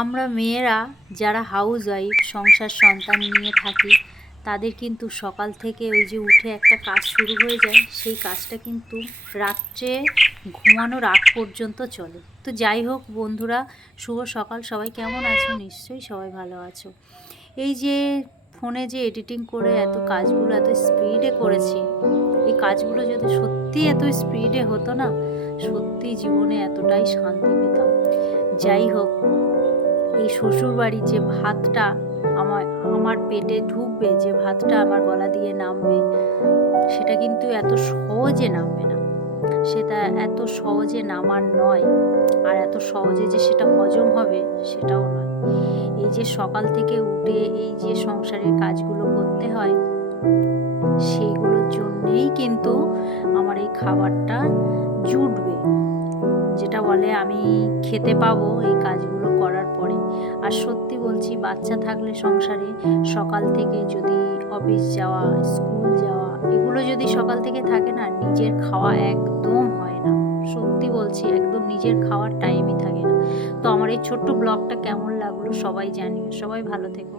আমরা মেয়েরা যারা হাউস ওয়াইফ সংসার সন্তান নিয়ে থাকি তাদের কিন্তু সকাল থেকে ওই যে উঠে একটা কাজ শুরু হয়ে যায়, সেই কাজটা কিন্তু রাত্রে ঘুমানোর আগ পর্যন্ত চলে। তো যাই হোক বন্ধুরা, শুভ সকাল। সবাই কেমন আছো? নিশ্চয়ই সবাই ভালো আছো। এই যে ফোনে যে এডিটিং করে এত কাজগুলো এত স্পিডে করেছি, এই কাজগুলো যদি সত্যি এত স্পিডে হতো না, সত্যি জীবনে এতটাই শান্তি পেতাম। যাই হোক, এই শ্বশুরবাড়ির যে ভাতটা আমার আমার পেটে ঢুকবে, যে ভাতটা আমার গলা দিয়ে নামবে, সেটা কিন্তু এত সহজে নামবে না। সেটা এত সহজে নামার নয়, আর এত সহজে যে সেটা হজম হবে সেটাও নয়। এই যে সকাল থেকে উঠে এই যে সংসারের কাজগুলো করতে হয়, সেইগুলোর জন্যেই কিন্তু আমার এই খাবারটা জুটবে, যেটা বলে আমি খেতে পাবো এই কাজগুলো করার পরে। আর সত্যি বলছি, বাচ্চা থাকলে সংসারে সকাল থেকে যদি অফিস যাওয়া, স্কুল যাওয়া, এগুলো যদি সকাল থেকে থাকে না, নিজের খাওয়া একদম হয় না। সত্যি বলছি, একদম নিজের খাওয়ার টাইমই থাকে না। তো আমার এই ছোট্ট ব্লগটা কেমন লাগলো সবাই জানিও। সবাই ভালো থেকো।